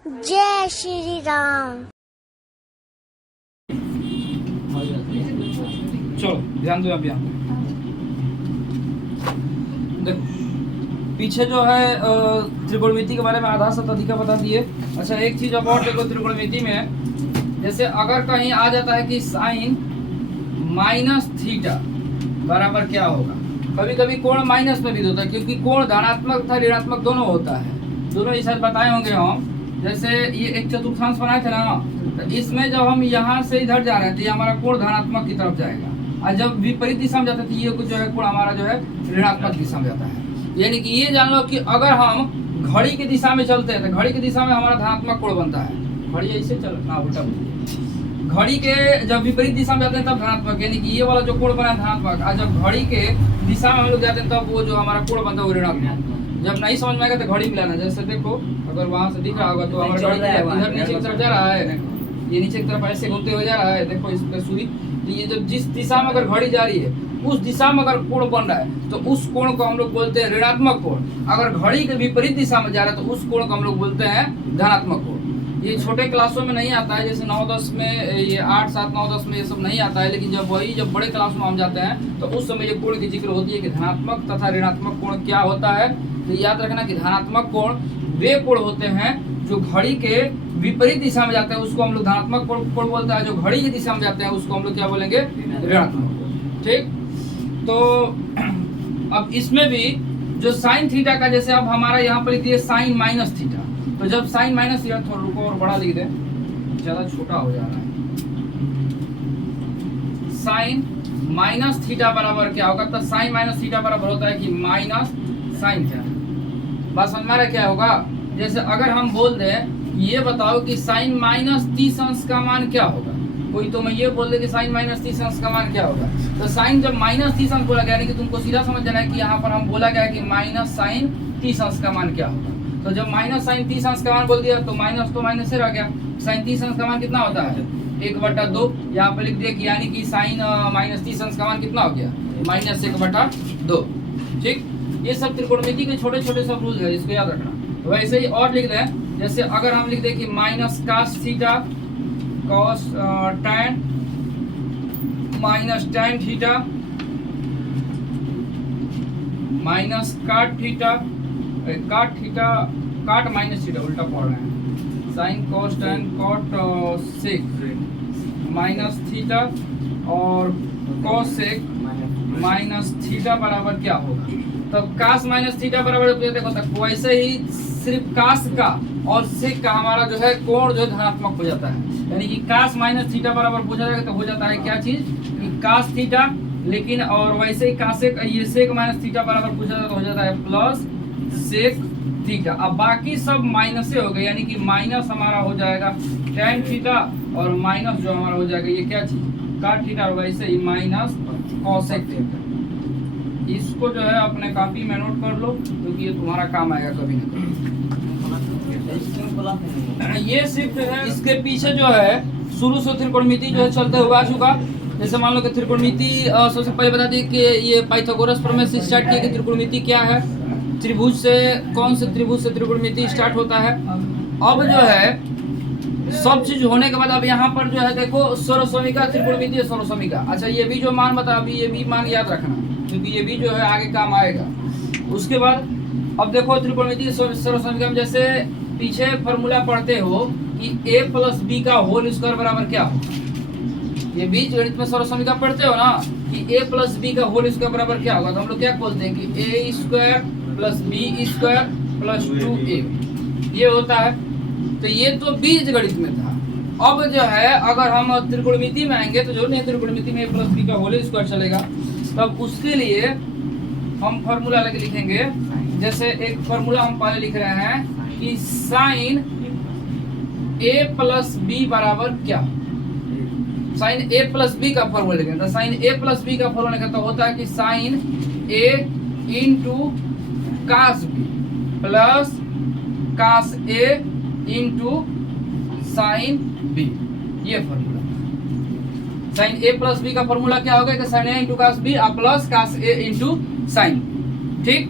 जय श्री राम। चलो ध्यान दो अभियान। देखो पीछे जो है त्रिकोणमिति के बारे में आधा से अधिका बता दिए। अच्छा एक चीज अब और देखो त्रिकोणमिति में, जैसे अगर कहीं आ जाता है कि साइन माइनस थीटा बराबर क्या होगा। कभी कभी कोण माइनस में भी होता है, क्योंकि कोण धनात्मक तथा ऋणात्मक दोनों होता है। दोनों ये शायद बताए होंगे हम। जैसे ये एक चतुर्थांश बनाए थे ना, तो इसमें जब हम यहाँ से इधर जा रहे हैं तो ये हमारा कोण धनात्मक की तरफ जाएगा, और जब विपरीत दिशा में जाता है तो ये कुछ जो है कोण हमारा जो है ऋणात्मक दिशा में जाता है। यानी कि ये जान लो कि अगर हम घड़ी की दिशा में चलते हैं तो घड़ी की दिशा में हमारा धनात्मक कोण बनता है। घड़ी ऐसे चल उल्टा, घड़ी के जब विपरीत दिशा में जाते हैं तब धनात्मक, यानी कि ये वाला जो कोण बना है धनात्मक, और जब घड़ी के दिशा में हम लोग जाते हैं तब वो जो हमारा कोण बनता है वो ऋणात्मक। जब नहीं समझ में आएगा तो घड़ी मिलाना। जैसे देखो अगर वहां से दिख रहा होगा तो हमारा घड़ी इधर नीचे की तरफ जा रहा है, ये नीचे की तरफ ऐसे घूमते हुए जा रहा है। देखो इस पे सुई, तो ये जब जिस दिशा में अगर घड़ी जा रही है उस दिशा में अगर कोण बन रहा है तो उस कोण को हम लोग बोलते हैं ऋणात्मक कोण। अगर घड़ी के विपरीत दिशा में जा रहा है तो उस कोण को हम लोग बोलते हैं धनात्मक कोण। ये छोटे क्लासों में नहीं आता है, जैसे 9-10 में, ये 8-7-9-10 में ये सब नहीं आता है। लेकिन जब बड़े क्लास में हम जाते हैं तो उस समय ये कोण की जिक्र होती है कि धनात्मक तथा ऋणात्मक कोण क्या होता है। तो याद रखना कि धनात्मक कोण वे कोण होते हैं जो घड़ी के विपरीत दिशा में जाते हैं, उसको हम लोग धनात्मक कोण बोलते हैं। जो घड़ी की दिशा में जाते हैं उसको हम लोग क्या बोलेंगे, ऋणात्मक कोण। ठीक, तो अब इसमें भी जो साइन थीटा का, जैसे अब हमारा यहाँ पर लिख दिए साइन माइनस थीटा, तो जब साइन माइनस थीटा, थोड़ा रुको और बड़ा लिख दे, ज्यादा छोटा हो जा रहा है। साइन माइनस थीटा बराबर क्या होगा, तो साइन माइनस थीटा बराबर होता है कि माइनस साइन थीटा। बात समझ में आ रहा है क्या होगा। जैसे अगर हम बोल दें ये बताओ कि साइन माइनस 30 अंश का मान क्या होगा, कोई तो मैं ये बोल दे कि साइन माइनस 30 अंश का मान क्या होगा, तो साइन जब माइनस 30 अंश बोला गया, यानी कि तुमको सीधा समझ जाना है कि यहाँ पर हम बोला गया है कि माइनस साइन 30 अंश का मान क्या होगा। तो जब माइनस साइन 30 अंश का मान बोल दिया तो माइनस से रह गया। साइन 30 अंश का मान कितना होता है, 1/2। यहाँ पे लिख दिया कि यानी कि साइन माइनस 30 अंश का मान कितना हो गया, -1/2। ठीक, ये सब त्रिकोणमिति के छोटे छोटे सब रूल है, इसको याद रखना। तो वैसे ही और लिख दें, जैसे अगर हम लिख दें कि minus cos theta cos tan minus tan theta minus cot theta cot minus theta, उल्टा पढ़ रहे हैं, sine cos tan cot sec minus theta और कॉस सेक माइनस थीटा बराबर क्या होगा। तो कास माइनस थीटा बराबर देखो तक वैसे ही सिर्फ कास का और सेक का हमारा जो है कोण जो है धनात्मक हो जाता है। यानी कि कास माइनस थीटा बराबर पूछा जाएगा तो हो जाता है क्या चीज कि कास थीटा, लेकिन और वैसे ही कासेक ये सेक माइनस थीटा बराबर पूछा जाएगा तो हो जाता है प्लस सेक थीटा। अब बाकी सब माइनस से हो गए, यानी कि माइनस हमारा हो जाएगा टैन थीटा और माइनस जो हमारा हो जाएगा ये क्या चीज काट थीटा, और वैसे ही माइनस कॉसेक थीटा। इसको जो है अपने कॉपी में नोट कर लो क्योंकि ये तुम्हारा काम आएगा कभी ना कभी। ये सिर्फ जो है इसके पीछे जो है शुरू से त्रिकोणमिति जो है चलते हुआ आ चुका। जैसे मान लो कि त्रिकोणमिति सबसे पहले बता दी कि ये पाइथागोरस प्रमेय से स्टार्ट किया कि त्रिकोणमिति क्या है, त्रिभुज से, कौन से त्रिभुज से त्रिकोणमिति स्टार्ट होता है। अब जो है सब चीज होने के बाद अब यहाँ पर जो है देखो सर्वसमीका त्रिकोणमिति है, सर्वसमीका। अच्छा ये भी जो मान बता, अभी ये भी मान याद रखना क्योंकि ये भी जो है आगे काम आएगा। उसके बाद अब देखो त्रिकोणमिति सर्वसमीका में जैसे पीछे फॉर्मूला पढ़ते हो कि a + b का होल स्क्वायर बराबर क्या होगा। ये बीज गणित में सर्वसमीका पढ़ते हो ना कि a + b का होल स्क्वायर बराबर क्या होगा, तो हम लोग क्या बोलते हैं कि a² + b² + 2ab ये होता है। तो ये तो बीज गणित में था। अब जो है अगर हम त्रिकोणमिति में आएंगे तो जो नहीं त्रिकोणमिति में a + b का होल स्क्वायर चलेगा, तब उसके लिए हम फॉर्मूला लेके लिखेंगे। जैसे एक फॉर्मूला हम पहले लिख रहे हैं कि साइन a + b बराबर क्या, साइन a + b का फॉर्मूला लिखेंगे। तो साइन a + b का फॉर्मूला लिखा तो होता है कि sine a × cos b plus cos a × sine b, ये फॉर्मूला। साइन a + b का फॉर्मूला क्या होगा कि sine a × cos b plus cos a × sine. ठीक,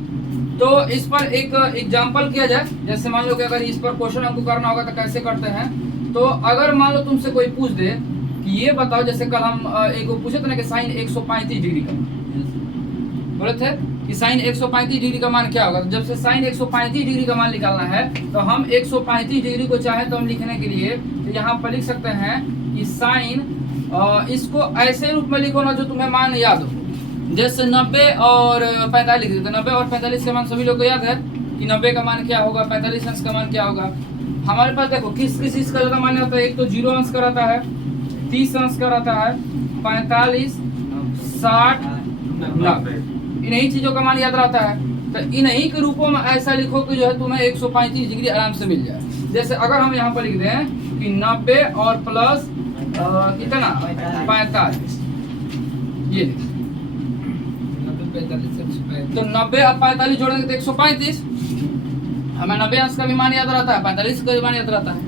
तो इस पर एक एग्जांपल किया जाए। जैसे मान लो कि अगर इस पर क्वेश्चन हमको करना होगा तो कैसे करते हैं। तो अगर मान लो तुमसे कोई पूछ दे कि ये बताओ, जैसे कल हम एक पूछे थे ना कि साइन 135 डिग्री का बोले थे कि साइन 135 डिग्री का मान क्या होगा। तो जब से साइन 135 डिग्री का मान निकालना है तो हम 135 डिग्री को चाहे तो हम लिखने के लिए तो यहाँ पर लिख सकते हैं कि साइन, इसको ऐसे रूप में लिखो ना जो तुम्हें मान याद हो। जैसे 90 और 45, तो 90 और 45 का मान सभी लोग को याद है कि 90 का मान क्या होगा, 45 अंश का मान क्या होगा। हमारे पास देखो किस किस चीज का ज्यादा मान आता है। एक तो 0 अंश का रहता है, 30 अंश का रहता है, 45, 60, 90, इन्हीं चीजों का मान याद रहता है। तो इन्हीं के रूपों में ऐसा लिखो कि जो है तुम्हें 135 डिग्री आराम से मिल जाए। जैसे अगर हम यहाँ पर लिख दें कि 90 और प्लस कितना 45, ये लिख तो 90 और 45 जोड़ेंगे तो 135। हमें 90 अंश का भी मान याद रहता है, 45 का भी मान याद रहता है।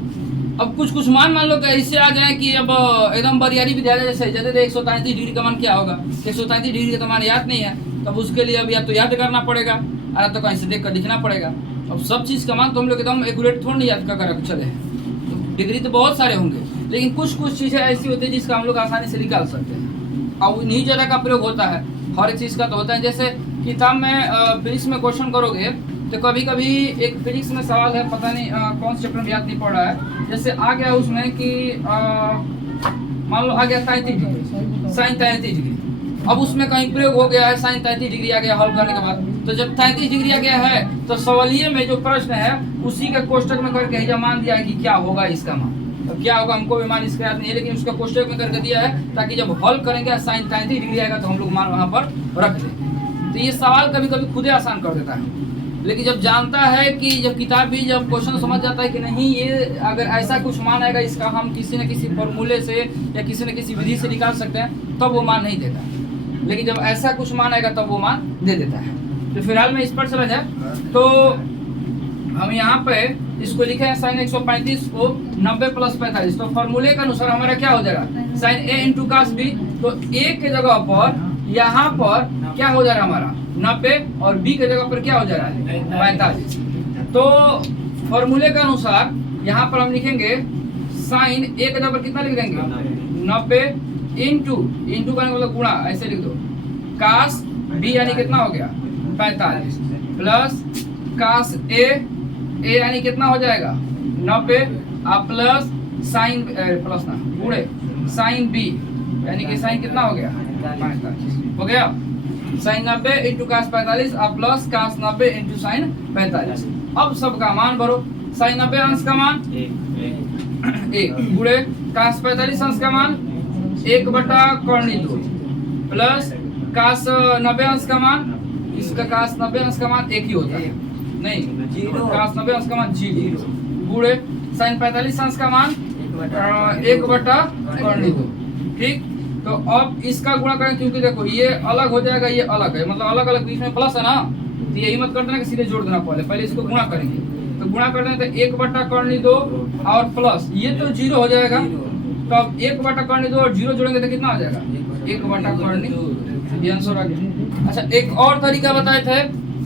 अब कुछ कुछ मान लोग कि ऐसे आ जाए कि अब एकदम बरियारी भी दिया जाए, जैसे जैसे 133 डिग्री का मान क्या होगा। 133 डिग्री का तो मान याद नहीं है, तब उसके लिए अब या तो याद करना पड़ेगा या तो कहीं से देख कर लिखना पड़ेगा। अब सब चीज़ का मान तो हम लोग एकदम एक्यूरेट थोड़ा नहीं याद कर चले। तो डिग्री तो बहुत सारे होंगे, लेकिन कुछ कुछ चीज़ें ऐसी होती है जिसका हम लोग आसानी से निकाल सकते हैं और इन्हीं जगह का प्रयोग होता है। हर एक चीज़ का तो होता है। जैसे किताब में फिजिक्स में क्वेश्चन करोगे तो कभी कभी एक फिजिक्स में सवाल है, पता नहीं कौन से चैप्टर में याद नहीं पड़ रहा है। जैसे आ गया उसमें कि मान लो आ गया 33 डिग्री, साइन 33 डिग्री। अब उसमें कहीं प्रयोग हो गया है, साइन 33 डिग्री आ गया हल करने के बाद। तो जब 33 डिग्री आ गया है तो सवालिये में जो प्रश्न है उसी का कोष्टक में करके यह मान दिया है कि क्या होगा इसका मान। अब क्या होगा हमको भी मान इसका याद नहीं है, लेकिन उसका कोष्टक में करके दिया है ताकि जब हल करेंगे साइन 33 डिग्री आएगा तो हम लोग मान वहाँ पर रख दें। तो ये सवाल कभी कभी खुद ही आसान कर देता है, लेकिन जब जानता है कि जब किताब भी जब क्वेश्चन समझ जाता है कि नहीं ये अगर ऐसा कुछ मान आएगा इसका हम किसी न किसी फॉर्मूले से या किसी न किसी विधि से निकाल सकते हैं, तब वो मान नहीं देता। लेकिन जब ऐसा कुछ मान आएगा तब वो मान दे देता है। तो फिलहाल में इस पर चला जाए तो हम यहाँ पे इसको लिखे हैं साइन 135 को 90 प्लस 45। तो फॉर्मूले के अनुसार हमारा क्या हो जाएगा sine a into cos b। तो a के जगह पर यहाँ पर क्या हो जा रहा है हमारा 90 और b के जगह पर क्या हो जा रहा है 45। तो फॉर्मूले के अनुसार यहाँ पर हम लिखेंगे साइन a के जगह पर कितना लिख देंगे 90 इंटू करने का मतलब गुणा, ऐसे लिख दो कास b यानी कितना हो गया 45 प्लस कास a यानी कितना हो जाएगा 90 प्लस साइन प्लस ना गुणे साइन b यानी कि साइन कितना हो गया 45 हो गया। Sine 90 into cos 45 plus cos 90 into sine 45। अब सबका मान भरो। साइन 90 अंश का मान 1 गुणे कास 45 अंश का मान 1/2 प्लस कास 90 अंश का मान, इसका कास 90 अंश का मान 1 ही होता है, नहीं कास 90 अंश का मान 0 गुणे साइन 45 अंश का मान 1/2। ठीक, तो अब इसका गुणा करें क्योंकि देखो ये अलग हो जाएगा, ये अलग है, मतलब अलग अलग बीच में प्लस है ना, तो यही मत कर देना कि सीधे जोड़ देना। पहले इसको गुणा करेंगे तो गुणा कर देना तो 1/2 और प्लस ये तो 0 हो जाएगा। तो अब 1/2 और 0 जोड़ेंगे तो कितना हो जाएगा 1/2, ये आंसर आ गया। अच्छा एक और तरीका बताए थे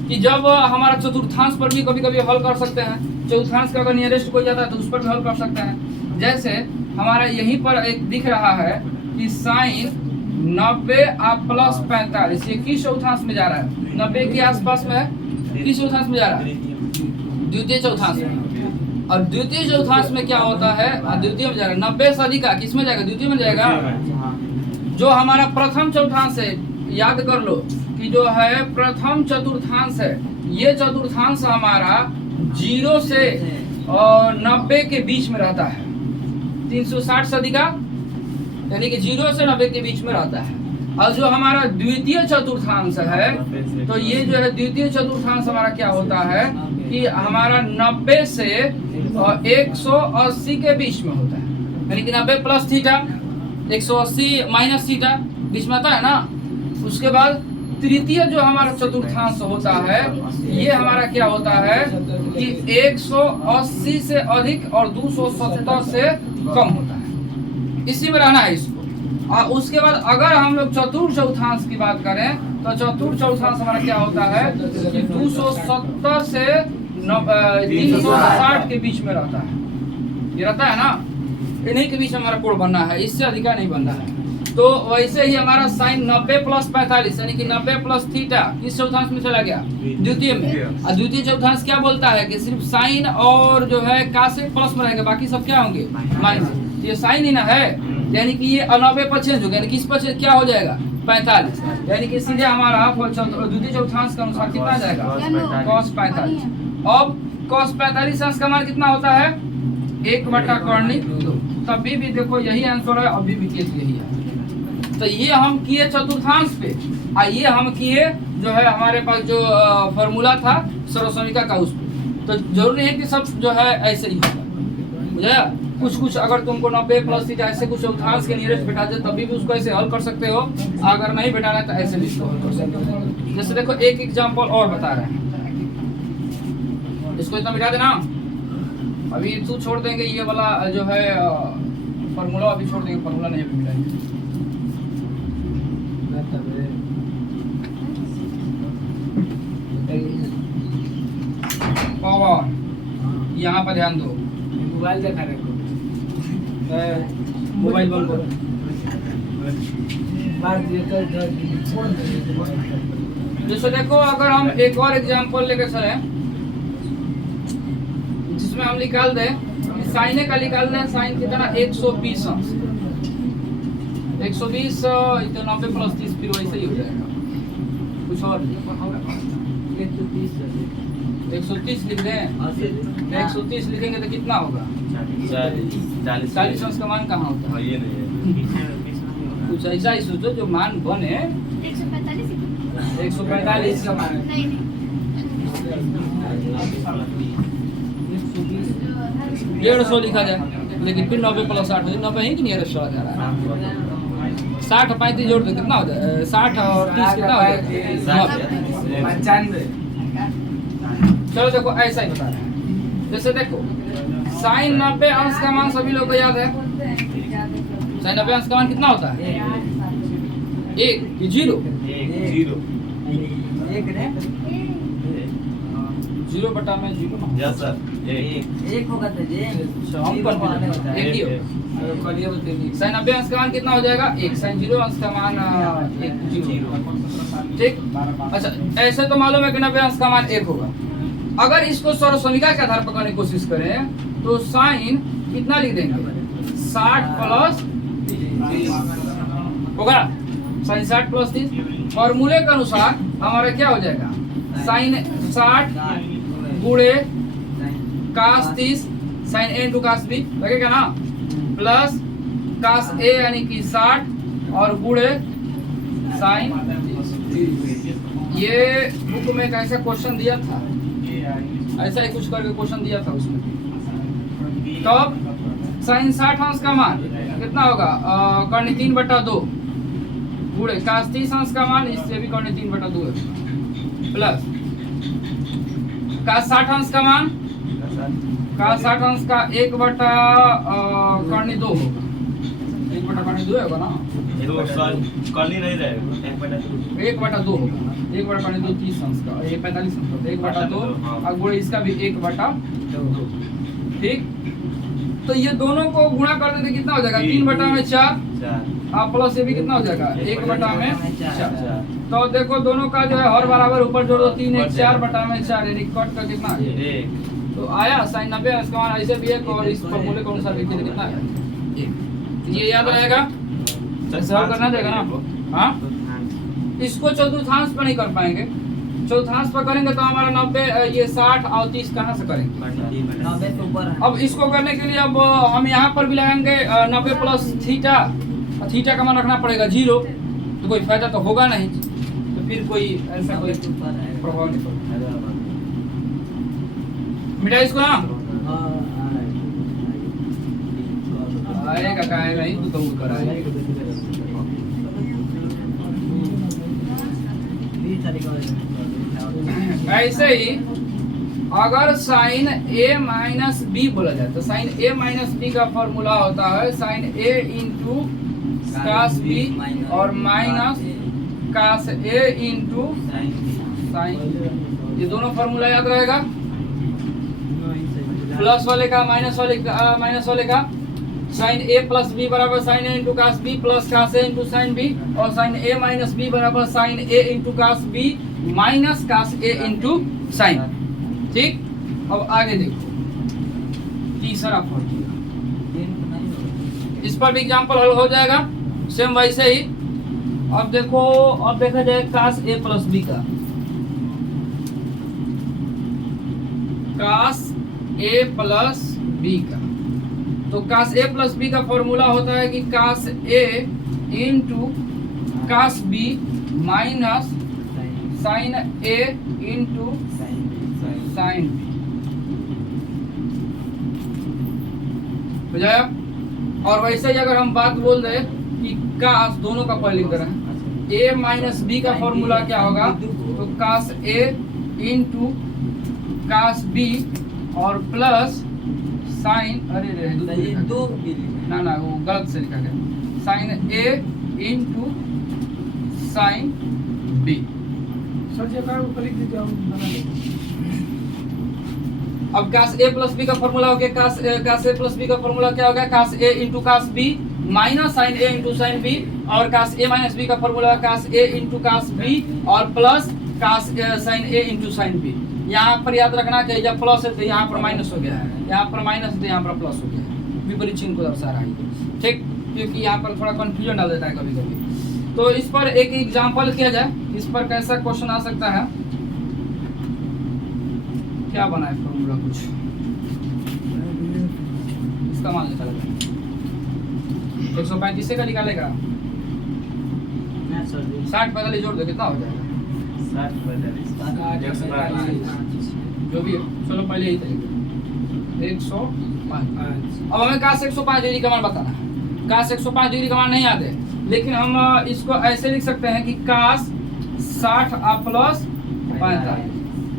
कि जब हमारा चतुर्थांश पर भी कभी कभी हल कर सकते हैं। चतुर्थांश का अगर नियरेस्ट कोई जाता है तो उस पर भी हल कर सकते हैं। जैसे हमारा यहीं पर एक दिख रहा है कि साइन 90 प्लस 45 ये किस चौथांश में जा रहा है 90 के आसपास में है, किस चौथांश में जा रहा है द्वितीय चौथांश में। और द्वितीय चौथांश में क्या होता है द्वितीय में जा रहा है 90 से अधिक किस में जाएगा द्वितीय में जाएगा। जो हमारा प्रथम चौथांश है याद कर लो कि जो है प्रथम चतुर्थांश है, ये चतुर्थांश हमारा 0 से 90 के बीच में रहता है। 360 से अधिक यानी कि 0 से 90 के बीच में रहता है। और जो हमारा द्वितीय चतुर्थांश है तो ये जो है द्वितीय चतुर्थांश हमारा क्या होता है कि हमारा 90 से 180 के बीच में होता है, यानी कि 90 प्लस थीटा 180 माइनस थीटा बीच में आता है ना। उसके बाद तृतीय जो हमारा चतुर्थांश होता है ये हमारा क्या होता है कि 180 से अधिक और 270 से कम होता है, इसी में रहना है इसको। और उसके बाद अगर हम लोग चतुर्थ चौथांश की बात करें तो चतुर्थ चौथांश हमारा क्या होता है कि 270 से 360 के बीच में रहता है। ये रहता है ना, इन्हीं के बीच में हमारा कोण बनना है, इससे अधिक नहीं बनना है। तो वैसे ही हमारा साइन 90 प्लस 45 यानी कि 90 प्लस थीटा किस चौथांश में चला गया? द्वितीय में। और द्वितीय चौथांश क्या बोलता है कि सिर्फ साइन और जो है कासेक प्लस में रहेंगे, बाकी सब क्या होंगे? माइनस। ये साइन ही ना है, यानी कि ये 90 पर चेंज हो गया, यानी कि इस पर क्या हो जाएगा? 45, यानी कि सीधे हमारा द्वितीय चौथांश के अनुसार कितना आ जाएगा? cos 45। अब cos 45 अंश का मान कितना होता है? 1/2। तब भी देखो यही आंसर है, अभी भी केस यही है। तो ये हम किए चतुर्थांश पे, और ये हम किए जो है हमारे पास जो फॉर्मूला था सर्वसमीका का उस पे। तो जरूरी है कि सब जो है ऐसे ही होगा, बुझा? कुछ अगर तुमको 90 प्लस थीटा ऐसे कुछ चौथांश के नियरेस्ट बैठा दे तभी भी उसको ऐसे हल कर सकते हो, अगर नहीं बैठाना है तो ऐसे भी इसको हल कर सकते हो। जैसे देखो एक एग्जांपल और बता रहे हैं, इसको इतना बिठा देना। अभी तू छोड़ देंगे ये वाला जो है फॉर्मूला, अभी छोड़ देंगे, फॉर्मूला नहीं अभी मिलाएंगे। पावर यहाँ पर ध्यान दो, मोबाइल देखा रहे को मोबाइल बंद करो। मार दिए तो छोड़ जैसे देखो अगर हम एक और एग्जांपल लेकर चले जिसमें हम निकाल दें साइन का निकाल दें, साइन कितना? 120 अंश। 120 तो 90 प्लस 30 फिर वैसे ही हो जाएगा, कुछ और 130 लिख दें। 130 लिखेंगे तो कितना होगा? 40 अंश का मान कहाँ होता है? कुछ ऐसा ही सोचो जो मान बने। 145 का मान 150 लिखा जाए, लेकिन फिर 90 प्लस 60 90 ही नियरेस्ट चला जा रहा है। 60 और 35 जोड़ दो कितना हो जाए? 60 और 30 कितना हो जाए? 95। चलो देखो ऐसा ही बता रहे हैं। जैसे देखो साइन 90 अंश का मान सभी लोग को याद है। साइन 90 अंश का मान कितना होता है? 1 कि 0? 0 बटा में 0। यस सर, एक होगा तो जे हम कर एक ही हो। साइन 90 अंश का मान कितना हो जाएगा? 1। साइन 0 अंश का मान 1 0। ठीक। अच्छा ऐसे तो मालूम है कि 90 अंश का मान 1 होगा। अगर इसको सर्वसमीका के आधार पर करने की कोशिश करें तो साइन कितना लिख देंगे? 60 प्लस 30 होगा। साइन 60 प्लस 30 फॉर्मूले के अनुसार हमारा क्या हो जाएगा? साइन 60 गुणे कास 30 sign a into cos B लगेगा ना, प्लस कास ए यानी कि 60 और गुणे साइन 30। ये बुक में एक ऐसा क्वेश्चन दिया था, ऐसा ही कुछ करके क्वेश्चन दिया था उसमें। तब साइन 60 अंश का मान कितना होगा? कर्णी 3/2 गुणे कास 30 अंश का मान, इससे भी कर्णी 3/2 है, प्लस कास 60 अंश का मान, कास 60 अंश का 1/2 होगा। 1/2 होगा ना, कॉलनी नहीं रहेगा, 1/2 होगा। 1/2 30 अंश का, ये 45 अंश का 1/2 और गुणे इसका भी 1/2। ठीक। तो ये दोनों को गुणा कर देते कितना हो जाएगा? 3/4 और प्लस ये भी कितना हो जाएगा? 1/4। तो देखो दोनों का जो है हर बराबर ऊपर जोड़ दो, 3 1 4/4 यानी कट का कितना है? तो आया साइन 90 अंश का मान ऐसे भी है, और इस फॉर्मूले के अनुसार लिखिए कितना है? 1। ये याद रहेगा, सॉल्व करना देगा ना। हाँ, इसको चतुर्थांश पर नहीं कर पाएंगे, चौथांश पर करेंगे तो हमारा 90 ये 60 और 30 कहाँ से करेंगे? 90 के ऊपर। अब इसको करने के लिए अब हम यहाँ पर भी लगाएंगे 90 प्लस थीटा, थीटा का मान रखना पड़ेगा 0, तो कोई फायदा तो होगा नहीं, तो फिर कोई ऐसा कोई प्रभाव नहीं पड़ेगा। मिटा इसको ना, आएगा का आएगा ही, तो तुम कराएगा। ऐसे ही अगर साइन a माइनस बी बोला जाए तो साइन a माइनस बी का फॉर्मूला होता है sine a into cos B और माइनस कास ए इंटू साइन, ये दोनों फॉर्मूला याद रहेगा। प्लस वाले का माइनस वाले का साइन ए प्लस बी बराबर sine a into cos b plus cos A into sine b, और साइन ए माइनस बी बराबर sine a into cos b minus cos A into sine. ठीक, अब आगे देखो तीसरा फॉर्मूला, इस पर भी एग्जाम्पल हल हो जाएगा सेम वैसे ही। अब देखो, अब देखा जाए कास ए प्लस बी का, कास ए प्लस बी का, तो कास ए प्लस बी का फॉर्मूला होता है कि cos A into cos b minus sine a into sine b, बुझाया। और वैसे ही अगर हम बात बोल रहे कि कास दोनों का पर लिख रहे हैं, ए माइनस बी का फॉर्मूला क्या होगा, तो कास ए इंटू कास बी और प्लस साइन, अरे दो ना वो गलत से लिखा गया, sine a into sine b. Sir ji का ऊपर लिख दीजिए, हम बना देंगे। अब कास ए प्लस बी का फॉर्मूला हो गया, कास ए प्लस बी का फॉर्मूला क्या हो गया, cos A into cos b minus sine a into sine b, और कास ए माइनस बी का फॉर्मूला कास ए इंटू कास बी और plus cos sign a into sine B. यहाँ पर याद रखना कि जब प्लस है तो यहाँ पर माइनस हो गया है, यहाँ पर माइनस है तो यहाँ पर प्लस हो गया है, विपरीत चिन्ह को दर्शा रहा है। ठीक, क्योंकि यहाँ पर थोड़ा कंफ्यूजन डाल देता है कभी कभी। तो इस पर एक एग्जांपल किया जाए, इस पर कैसा क्वेश्चन आ सकता है, क्या बना है फॉर्मूला कुछ इसका मान निकालेगा 135 का निकालेगा 60 45 जोड़ दो कितना हो जाएगा 60 जो भी है। चलो पहले यही तरीके 105। अब हमें काश 105 डिग्री का मान बताना है, काश 105 डिग्री का मान नहीं आते, लेकिन हम इसको ऐसे लिख सकते हैं कि काश 60 प्लस 45।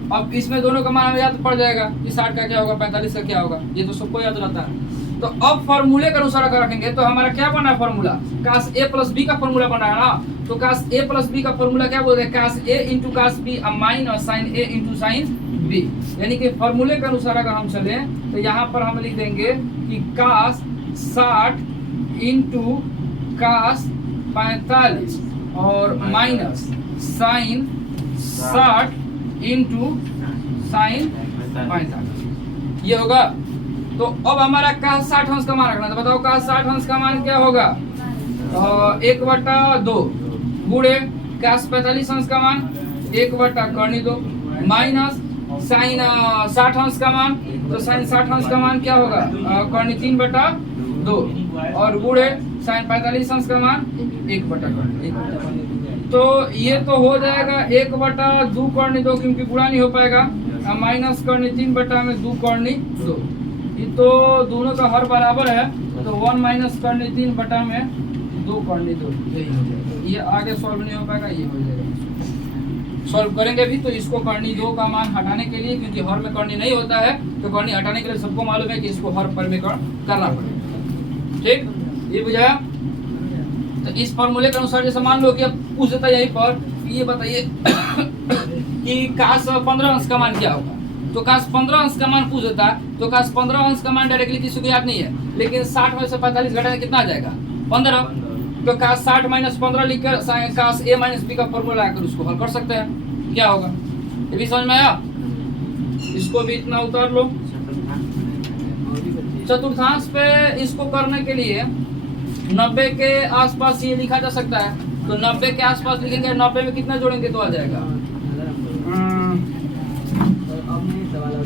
अब इसमें दोनों का मान हमें याद पड़ जाएगा कि 60 का क्या होगा 45 का क्या होगा, ये तो सबको याद रहता है। तो अब फॉर्मूले के अनुसार अगर रखेंगे तो हमारा क्या बना है formula, cos a plus b का फॉर्मूला बना है ना। तो काश ए प्लस बी का फॉर्मूला क्या बोलते हैं, cos a into cos b minus sine a into sine b. यानी कि फॉर्मूले के अनुसार अगर हम चले तो यहाँ पर हम लिख देंगे कि काश 60 इंटू काश 45 और माइनस साइन 60 इंटू साइन 45 ये होगा। तो अब हमारा काश 60 अंश का मान रखना, तो बताओ काश 60 अंश का मान क्या होगा, 1/2 गुणे काश 45 अंश का मान 1/2 माइनस साइन 60 अंश का मान, तो साइन 60 अंश का मान क्या होगा कर्णी 3/2 और गुणे साइन 45 अंश का मान 1/2। तो ये तो हो जाएगा 1/2 कर्णी 2 क्योंकि गुणा नहीं हो पाएगा, माइनस कर्णी 3/2 कर्णी 2। ये तो दोनों का हर बराबर है, तो 1 माइनस कर्णी 3/2 कर्णी 2 यही हो जाएगा। ये आगे सॉल्व नहीं हो पाएगा, ये हो जाएगा। सॉल्व करेंगे भी तो इसको कर्णी 2 का मान हटाने के लिए, क्योंकि हर में कर्णी नहीं होता है, तो कर्णी हटाने के लिए सबको मालूम है कि इसको हर पर में करना पड़ेगा। ठीक, ये बुझाया। तो इस फॉर्मूले के अनुसार जैसे मान लो कि अब पूछ देता है यहीं पर, ये बताइए कि काश 15 अंश का मान क्या होगा, तो काश 15 अंश का मान पूछ देता है, तो काश 15 अंश का मान डायरेक्टली किसी को याद नहीं है, लेकिन 60 में से 45 घटाने कितना आ जाएगा 15। तो काश 60 माइनस 15 लिखकर काश ए माइनस बी का फॉर्मूला आकर उसको हल कर सकते हैं, क्या होगा ये भी समझ में आया। इसको भी इतना उतार लो। चतुर्थांश पे इसको करने के लिए 90 के आसपास ये लिखा जा सकता है, तो 90 के आसपास लिखेंगे, 90 में कितना जोड़ेंगे तो आ जाएगा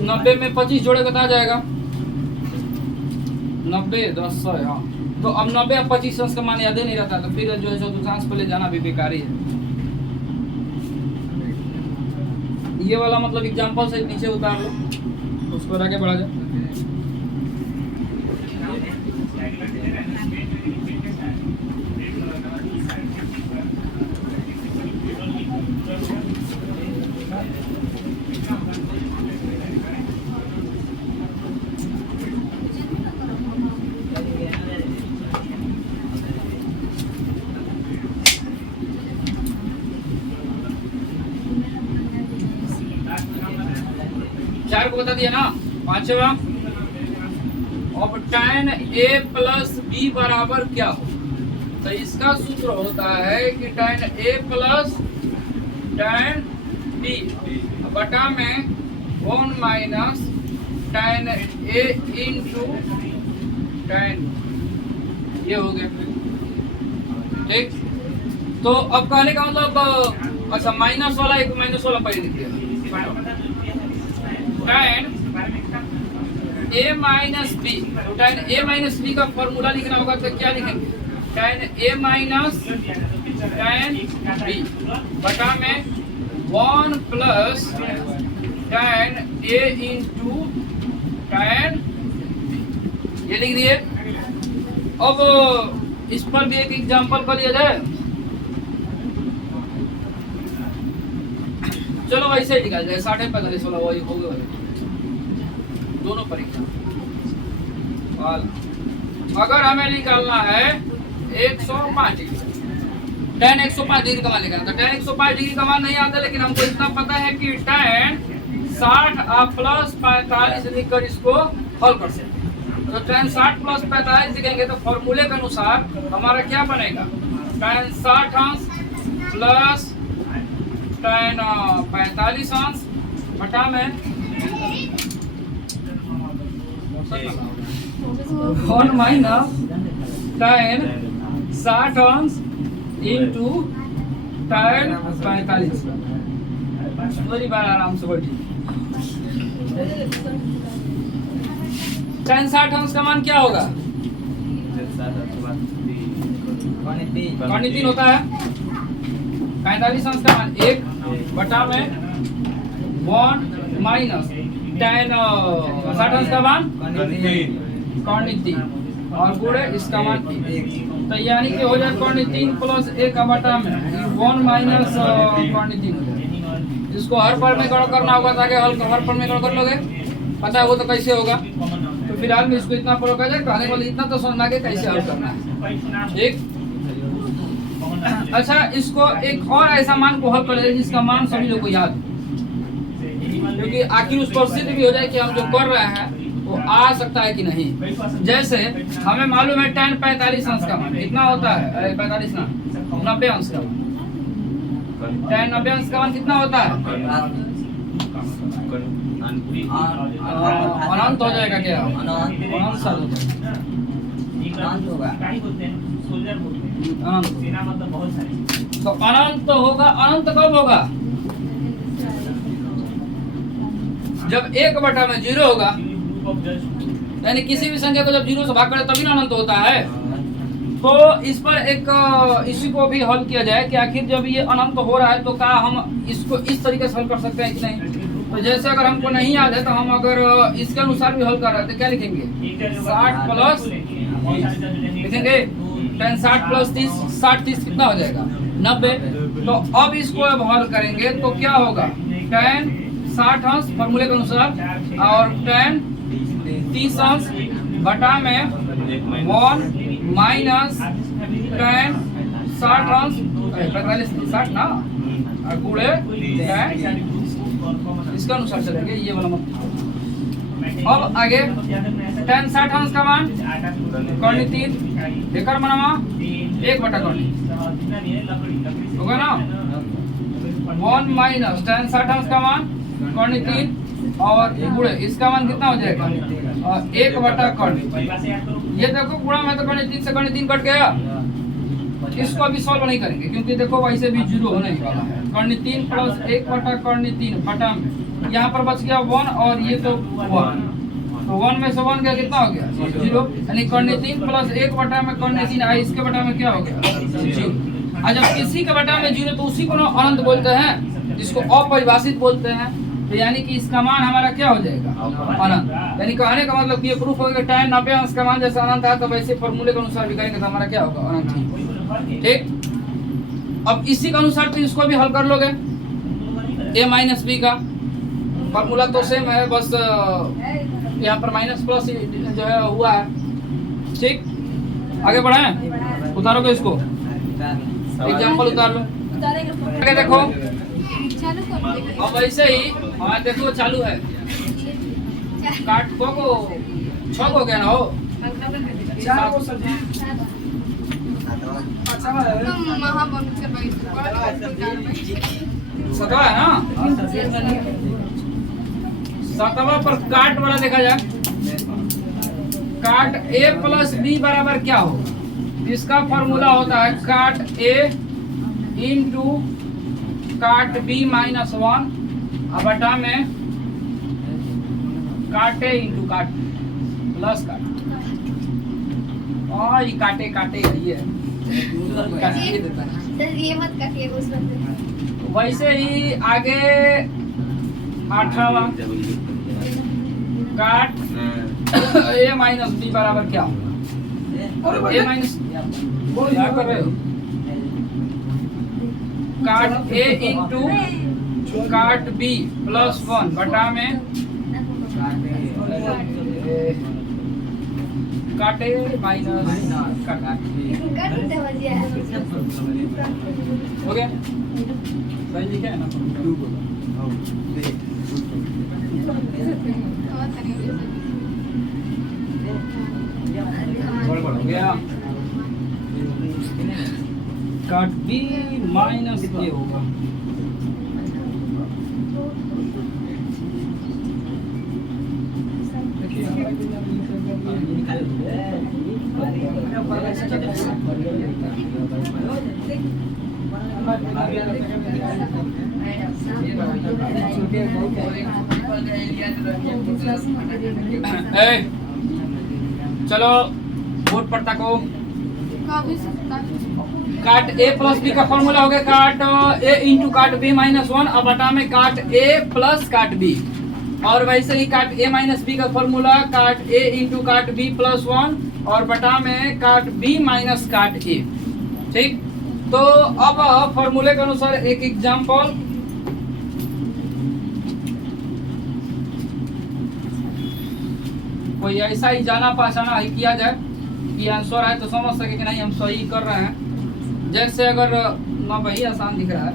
90 में 25 जोड़ेगा तो आ जाएगा 90 10 100। हाँ, तो अब 90 और 25 अंश का मान याद ही नहीं रहता, तो फिर जो है चतुर्थांश पे ले जाना भी बेकार ही है। ये वाला मतलब एग्जांपल से नीचे उतार लो, उसको आगे बढ़ा जाए। 4 को बता दिया ना। पांचवा, अब tan a प्लस बी बराबर क्या हो? तो इसका सूत्र होता है कि tan a plus tan b बटा में 1 minus tan a into tan, ये हो गया। ठीक, तो अब कहने का मतलब, अच्छा माइनस वाला एक माइनस वाला पहले लिख दिया, tan a माइनस बी। तो tan a माइनस बी का फॉर्मूला लिखना होगा तो क्या लिखेंगे? tan a minus tan b बटा में 1 plus tan a into tan, ये लिख दिए। अब इस पर भी एक एग्जांपल कर लिया जाए, चलो वैसे ही निकाल जाए। 45 वाला वही हो गया दोनों पर अगर हमें निकालना है 105 डिग्री, tan 105 डिग्री का मान निकालना, तो tan 105 डिग्री का मान नहीं आता, लेकिन हमको इतना पता है कि tan 60 प्लस 45 लिखकर इसको हल कर सकते हैं। तो tan 60 प्लस 45 लिखेंगे तो फॉर्मूले के अनुसार हमारा क्या बनेगा? tan 60 अंश प्लस tan 45 अंश बटा में 1 माइनस tan 60 अंश इंटू tan 45। थोड़ी बार आराम से बैठी। tan 60 अंश का मान क्या होगा? 3 होता है। 45 अंश का मान 1 बटा में 1 माइनस tan 60 अंश का मान 3 और गुणे इसका मान 1, तो यानी कि हो जाए 3 प्लस 1 का बटा में 1 माइनस 3 हो जाए। इसको हर पर में गणना करना होगा ताकि हर पर में गणना कर लोगे, पता है वो तो कैसे होगा। तो फिलहाल में इसको इतना पर जाए, कहने वाले इतना तो समझना के कैसे हल करना है। ठीक, अच्छा इसको एक और ऐसा मान को हल कर जिसका मान सभी लोग को याद हो, क्योंकि आखिर उस पर सिद्ध भी हो जाए कि हम जो कर रहे हैं वो आ सकता है कि नहीं। जैसे हमें मालूम है tan 45 अंश का मान कितना होता है? 45 ना 90 अंश का मान, tan 90 अंश का मान कितना होता है? अनंत हो जाएगा क्या? अनंत साल होगा, तो अनंत होगा। अनंत कब होगा? जब 1 बटा में 0 होगा, यानी किसी भी संख्या को जब 0 से भाग करें तभी ना अनंत होता है। तो इस पर एक इसी को भी हल किया जाए कि आखिर जब ये अनंत हो रहा है तो क्या हम इसको इस तरीके से हल कर सकते हैं कि नहीं। तो जैसे अगर हमको नहीं याद है तो हम अगर इसके अनुसार भी हल कर रहे हैं तो क्या लिखेंगे? 60 प्लस लिखेंगे tan 60 प्लस 30, 60 30 कितना हो जाएगा? 90। तो अब इसको अब हल करेंगे तो क्या होगा? tan 60 अंश फॉर्मूले के अनुसार और tan 30 अंश बटा में 1 माइनस tan 60 अंश 45 60 ना और गुणे tan, इसका अनुसार चलेंगे ये वाला मत। अब आगे tan 60 अंश का मान 3 लेकर बनावा 1 बटा होगा ना 1 माइनस tan 60 अंश का मान 3 और गुणे इसका मान कितना हो जाएगा? 1 बटा 3। ये देखो गुणा में तो 3 से 3 कट गया। इसको अभी सॉल्व नहीं करेंगे क्योंकि देखो वैसे भी 0 होने ही वाला है। 3 प्लस 1 बटा 3 बटा में यहाँ पर बच गया 1 और ये तो 1, तो 1 में से 1 गया कितना हो गया? 0, यानी 3 प्लस 1 बटा में 3 आई, इसके बटा में क्या हो गया? 0। और जब किसी के बटा में 0 तो उसी को ना अनंत बोलते हैं, जिसको अपरिभाषित बोलते हैं। तो यानी कि इसका मान हमारा क्या हो जाएगा? अनंत। यानी कहने का मतलब ये प्रूफ होगा tan 90 अंश का मान जैसे अनंत है तो वैसे फॉर्मूले के अनुसार भी करेंगे तो हमारा क्या होगा? अनंत ही। ठीक, अब इसी के अनुसार तो इसको भी हल कर लोगे। a माइनस बी का फॉर्मूला तो सेम है, बस यहाँ पर माइनस प्लस जो है हुआ है। ठीक, आगे बढ़ाएं, उतारोगे इसको, एग्जाम्पल उतार लो। आगे देखो, अब ऐसे ही देखो चालू है। काट को 6 हो गया ना हो 4 को सर जी अच्छा है 7 है ना 7वां पर काट वाला देखा जाए काट a प्लस b बराबर क्या हो इसका फॉर्मूला होता है काट a इंटू काट b माइनस 1 अब बटा में काट a इंटू काट प्लस काट और ये काटे काटे यही है काटिए देता है ये मत काटिए उसमें वैसे ही आगे 8वां काट a माइनस b बराबर क्या होगा a माइनस क्या कर रहे हो काट a इंटू काट b प्लस 1 बटा में काटे माइनस काट हो गया सही लिखा है ना गड़बड़ हो गया काट बी माइनस ए होगा चलो बोर्ड पर तको काट a प्लस b का फॉर्मूला हो गया काट a इंटू काट b माइनस 1 अब बटा में काट a प्लस काट b और वैसे ही काट a माइनस b का फॉर्मूला काट a इंटू काट b प्लस 1 और बटा में काट b माइनस काट a ठीक तो अब फॉर्मूले के अनुसार एक एग्जांपल कोई ऐसा ही जाना पहचाना ही किया जाए कि आंसर है तो समझ सके कि नहीं हम सही कर रहे हैं जैसे अगर ना भाई आसान दिख रहा है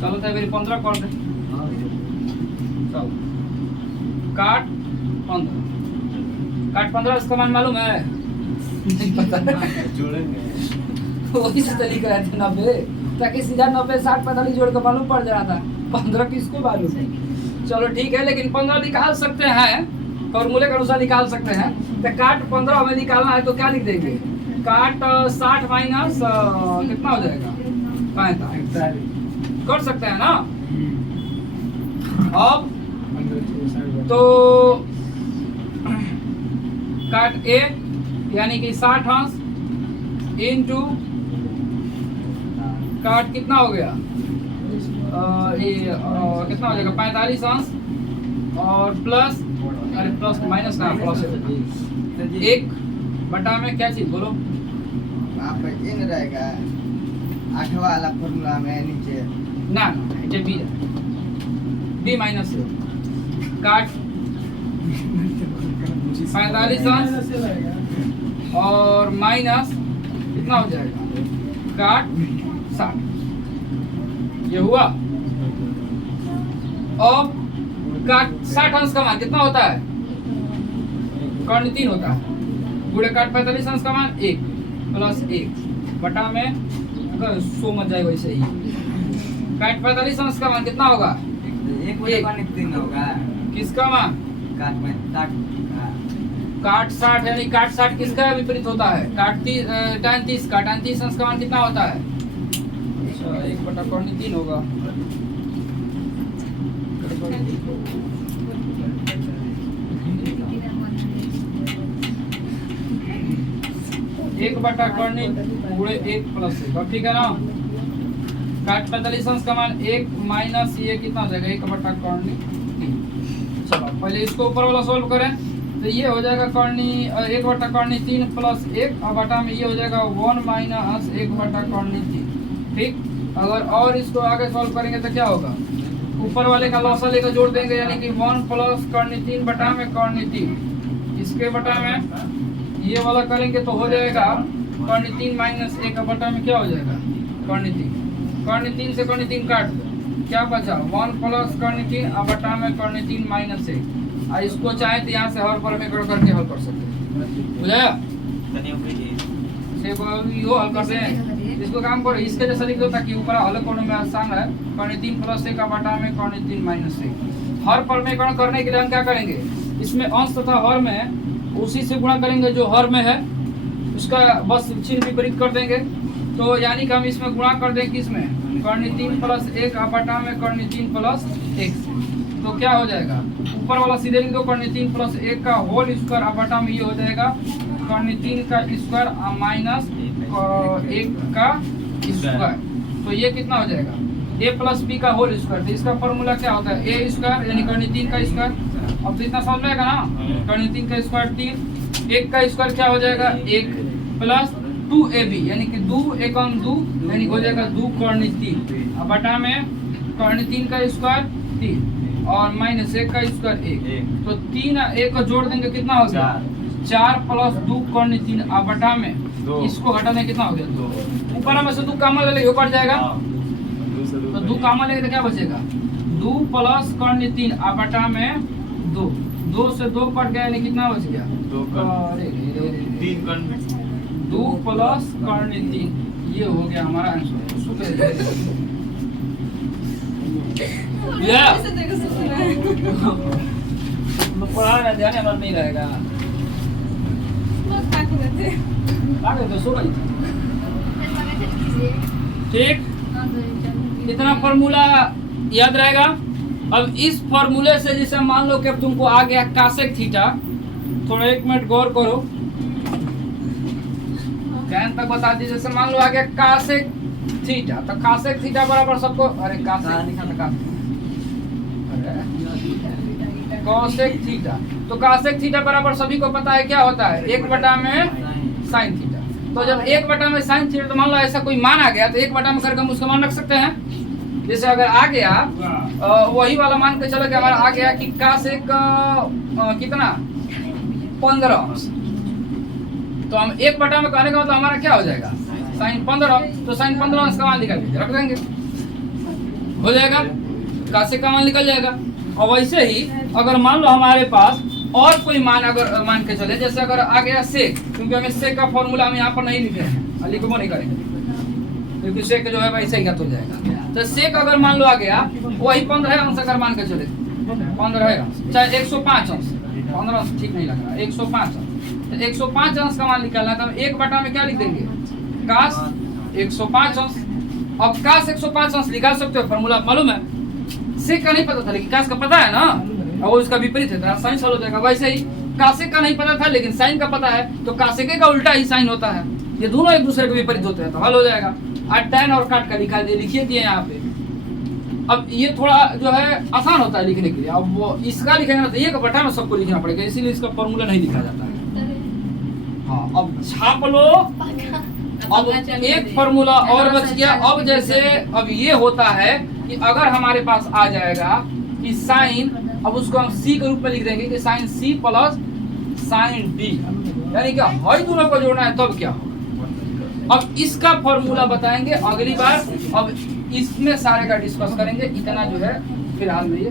चलो तो मेरी 15 कर दे चलो काट 15 इसका मान मालूम है नहीं पता वही से तरीका है 90 ताकि सीधा 90 60 45 जोड़ के मालूम पड़ जा रहा था 15 किसको मालूम है चलो ठीक है लेकिन 15 निकाल सकते हैं फॉर्मूले के अनुसार निकाल सकते हैं तो काट 15 हमें निकालना है तो क्या लिख देंगे काट 60 माइनस कितना हो जाएगा 45 कर सकते हैं ना अब तो काट ए यानी कि 60 अंश इनटू काट कितना हो गया कितना हो जाएगा 45 अंश और प्लस अरे प्लस माइनस का प्लस है 1 बटा में क्या चीज बोलो आप इन रहेगा 8वां वाला फॉर्मूला में नीचे ना ये बी है बी माइनस काट 45 अंश और माइनस कितना हो जाएगा काट 60 ये हुआ अब काट 60 अंश का मान कितना होता है कर्ण 3 होता है गुणे काट 45 अंश का मान 1 प्लस 1 बटा में अगर 100 मत जाए वैसे ही काट 45 अंश का मान कितना होगा 1/3 होगा किसका मान काट में काट 60 यानी काट 60 किसका विपरीत होता है काट 30 tan 30 का tan 30 अंश का मान कितना होता है 1/3 होगा 1/3 गुणे 1 प्लस 1 अब ठीक है ना काट 45 अंश का मान 1 माइनस ये कितना हो जाएगा 1/3 चलो पहले इसको ऊपर वाला सॉल्व करें तो ये हो जाएगा कर्णी 1/3 प्लस 1 और बटा में ये हो जाएगा 1 माइनस 1/3 ठीक अगर और इसको आगे सॉल्व करेंगे तो क्या होगा ऊपर वाले का लॉसा लेकर जोड़ देंगे यानी कि 1 प्लस कर्णी 3 बटा में कर्णी 3 इसके बटा में ये वाला करेंगे तो हो जाएगा कर्णी 3 माइनस 1 बटा में क्या हो जाएगा कर्णी 3 से कर्णी 3 काट दो क्या बचा 1 प्लस कर्णितीन अब बटा में कर्णितीन माइनस 1 और इसको चाहे तो यहाँ से हर पर में करके हल कर सकते हैं, बुझाया? यो हल करते हैं, इसको काम करो इसके जैसा लिख दो ताकि ऊपर हल करने में आसान है। कर्णितीन प्लस 1 का बटा में कर्णितीन माइनस 1। हर परमेकरण करने के लिए हम क्या करेंगे, इसमें अंश तथा हर में उसी से गुणा करेंगे जो हर में है, उसका बस चिन्ह विपरीत कर देंगे। तो यानी कि हम इसमें गुणा कर देंगे किसमें, कर्णितीन प्लस 1 का बटा में कर्णितीन प्लस 1। तो क्या हो जाएगा, ऊपर वाला सीधे लिख दो कर्णितीन प्लस 1 का होल स्क्वायर अब बटा में ये हो जाएगा कर्णितीन का स्क्वायर माइनस 1 का स्क्वायर। तो ये कितना हो जाएगा a प्लस बी का होल स्क्वायर। तो इसका फॉर्मूला क्या होता है, a स्क्वायर यानी कर्णितीन का स्क्वायर। अब तो इतना समझ में आएगा ना, कर्णितीन का स्क्वायर 3, 1 का स्क्वायर क्या हो जाएगा 1 प्लस 2ab यानी कि 2 एकम 2 यानी हो जाएगा 2 कर्णितीन अब बटा में कर्णितीन का स्क्वायर 3 और माइनस 1 का स्क्वायर 1। तो 3 और 1 को जोड़ देंगे कितना हो गया 4 प्लस 2 कर्णितीन अब बटा में इसको घटाने कितना हो गया 2। ऊपर में से 2 कॉमन ले लेंगे कट जाएगा, तो 2 कॉमन लेंगे तो क्या बचेगा 2 प्लस कर्णितीन अब बटा में 2, 2 से 2 कट गया यानी कितना बच गया 2 प्लस कर्णितीन। ये हो गया हमारा आंसर। पढ़ाना ध्यान हमारा नहीं रहेगा, तो सो गई ठीक। इतना फॉर्मूला याद रहेगा। अब इस फॉर्मूले से जैसे मान लो कि अब तुमको आ गया कासेक थीटा, थोड़ा 1 मिनट गौर करो, ध्यान तक बता दी। जैसे मान लो आ गया कासेक थीटा, तो कासेक थीटा बराबर सबको, अरे कासेक लिखा था कॉसेक थीटा, तो कासेक थीटा बराबर सभी को पता है क्या होता है 1 बटा में साइन थीटा। तो जब 1 बटा में साइन थीटा, तो मान लो ऐसा कोई मान आ गया तो 1 बटा में करके हम उसका मान रख सकते हैं। जैसे अगर आ गया वही वाला मान के चलो कि हमारा आ गया कि कासेक कितना 15, तो हम 1 बटा में कहने का मतलब हमारा क्या हो जाएगा साइन 15, तो साइन 15 अंश का मान निकाल के रख देंगे, हो जाएगा कासेक का मान निकल जाएगा। और वैसे ही अगर मान लो हमारे पास और कोई मान अगर मान के चले, जैसे अगर आ गया सेक, क्योंकि हमें सेक का फॉर्मूला हम यहाँ पर नहीं लिखे हैं, लिखो नहीं करेंगे क्योंकि सेक जो है वैसे ही हो जाएगा। तो सेक अगर मान लो आ गया वही 15 अंश अगर मान के चले 15 अंश, चाहे 105 अंश, 15 अंश ठीक नहीं लग रहा, 105 अंश, तो 105 अंश का मान निकालना है तो हम 1 बटा में क्या लिख देंगे काश 105 अंश। अब काश 105 अंश निकाल सकते हो, फॉर्मूला मालूम है, सेक का नहीं पता था लेकिन काश का पता है ना, और उसका विपरीत है तो साइन सॉल्व हो जाएगा। वैसे ही कासेक का नहीं पता था लेकिन साइन का पता है, तो कासेके का उल्टा ही साइन होता है, ये दोनों एक दूसरे के विपरीत होते हैं, तो हल हो जाएगा। और tan और काट का लिखा लिखिए दिए यहाँ पे। अब ये थोड़ा जो है आसान होता है लिखने के लिए, अब वो इसका लिखेंगे ना तो ये बटा में सबको लिखना पड़ेगा, इसीलिए इसका फॉर्मूला नहीं लिखा जाता है। हाँ अब छाप लो। अब एक फॉर्मूला और बच गया। अब जैसे अब ये होता है कि अगर हमारे पास आ जाएगा कि साइन, अब उसको हम सी के रूप में लिख देंगे कि sine C plus sine D, यानी कि हर दोनों को जोड़ना है तब क्या होगा। अब इसका फॉर्मूला बताएंगे अगली बार, अब इसमें सारे का डिस्कस करेंगे। इतना जो है फिलहाल में ये